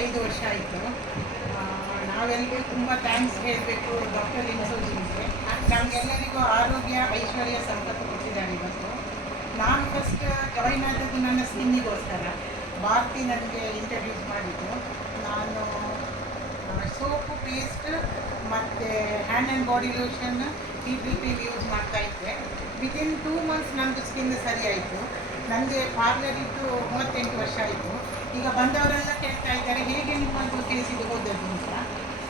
5 ವರ್ಷ ಆಯಿತು. ನಾವೆಲ್ಲರೂ ತುಂಬ ಥ್ಯಾಂಕ್ಸ್ ಹೇಳಬೇಕು ಡಾಕ್ಟರ್ ಲಿಂಗ್ಸೋಜಿಗೆ. ನಮಗೆಲ್ಲರಿಗೂ ಆರೋಗ್ಯ, ಐಶ್ವರ್ಯ, ಸಂಪತ್ತು ಕೊಟ್ಟಿದ್ದಾರೆ ಇವತ್ತು. ನಾನು ಫಸ್ಟ್ ಜಾಯಿನ್ ಆದದ್ದು ನನ್ನ ಸ್ಕಿನ್ನಿಗೋಸ್ಕರ. ಭಾರತಿ ನನಗೆ ಇಂಟ್ರಡ್ಯೂಸ್ ಮಾಡಿದ್ದು. ನಾನು ಸೋಪು, ಪೇಸ್ಟ್ ಮತ್ತು hand and body lotion, TPP use ಮಾಡ್ತಾಯಿದ್ದೆ. ವಿತಿನ್ 2 ಮಂತ್ಸ್ ನನ್ನದು ಸ್ಕಿನ್ ಸರಿ ಆಯಿತು. ನನಗೆ ಪಾರ್ಲರ್ ಇದ್ದು 38 ವರ್ಷ ಆಯಿತು. ಈಗ ಬಂದವರೆಲ್ಲ ಕೇಳ್ತಾ ಇದ್ದಾರೆ ಹೇಗೆ ನಿಮ್ಮದು ಫೇಸಿಗೆ ಹೋದದ್ದು ಅಂತ.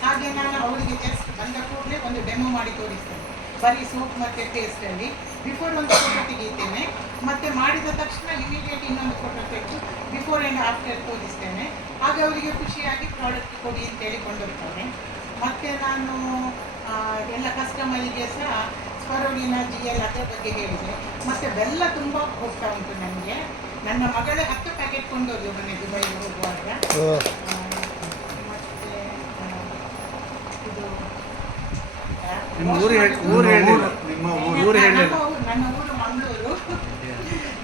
ಹಾಗೆ ನಾನು ಅವರಿಗೆ ಜಸ್ಟ್ ಬಂದ ಕೂಡಲೇ ಒಂದು ಡೆಮೋ ಮಾಡಿ ತೋರಿಸ್ತೇನೆ. ಬರೀ ಸೋಪ್ ಮತ್ತು ಪೇಸ್ಟಲ್ಲಿ ಬಿಫೋರ್ ಒಂದು ಫೋಟೋ ತೆಗೀತೇನೆ, ಮತ್ತು ಮಾಡಿದ ತಕ್ಷಣ ಇಮಿಡಿಯೇಟ್ ಇನ್ನೊಂದು ಫೋಟೋ ತೆಗೆದು ಬಿಫೋರ್ ಆ್ಯಂಡ್ ಆಫ್ಟರ್ ತೋರಿಸ್ತೇನೆ. ಆಗ ಅವರಿಗೆ ಖುಷಿಯಾಗಿ ಪ್ರಾಡಕ್ಟ್ ಕೊಡಿ ಅಂತೇಳಿ ಕೊಂಡೋಗ್ತಾರೆ. ಮತ್ತು ನಾನು ಎಲ್ಲ ಕಸ್ಟಮರಿಗೆ ಸಹ ಸ್ಪರೋಲಿನ GL ಅದರ ಬಗ್ಗೆ ಹೇಳಿದೆ. ಮತ್ತು ಬೆಲ್ಲ ತುಂಬ ಹೋಗ್ತಾ ಉಂಟು ನನಗೆ. ನನ್ನ ಮಗಳೇ 10 ಪ್ಯಾಕೆಟ್ ಕೊಂಡೋದ್ಲು ಮೊನ್ನೆ ದುಬೈಗೆ ಹೋಗುವಾಗ. ಮತ್ತು ಇದು ನನ್ನ ಊರು ಮಂಗಳೂರು.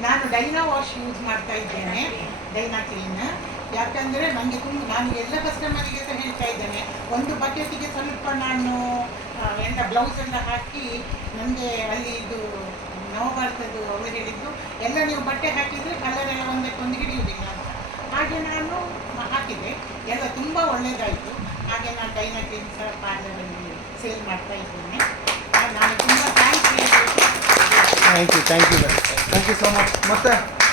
ನಾನು ಡೈನಾ ವಾಶ್ ಯೂಸ್ ಮಾಡ್ತಾ ಇದ್ದೇನೆ, ಡೈನಾ ಕ್ಲೀನ್. ಯಾಕಂದರೆ ನನಗೆ ನಾನು ಎಲ್ಲ ಕಸ್ಟಮರಿಗೆ ಸಹ ಹೇಳ್ತಾ ಇದ್ದೇನೆ, ಒಂದು ಬಕೆಟಿಗೆ ಸ್ವಲ್ಪ ನಾನು ಬ್ಲೌಸ್ ಎಲ್ಲ ಹಾಕಿ, ನನಗೆ ಅಲ್ಲಿ ಇದು ನವಭಾರತದ್ದು ಅವರು ಹೇಳಿದ್ದು ಎಲ್ಲ ನೀವು ಬಟ್ಟೆ ಹಾಕಿದರೆ ಕಲರ್ ಎಲ್ಲ ಒಂದಕ್ಕೊಂದು ಹಿಡಿಯುವುದಿಲ್ಲ ಅಂತ. ಹಾಗೆ ನಾನು ಹಾಕಿದೆ, ಎಲ್ಲ ತುಂಬ ಒಳ್ಳೆಯದಾಯಿತು. ಹಾಗೆ ನಾನು ಡೈನಾ ಕ್ಲೀನ್ ಸಹ ಪಾರ್ಲರಲ್ಲಿ ಸೇಲ್ ಮಾಡ್ತಾ ಇದ್ದೇನೆ. ನಾನು ತುಂಬ ಥ್ಯಾಂಕ್ಸ್ ಹೇಳಬೇಕು. Thank you so much. ಮತ್ತೆ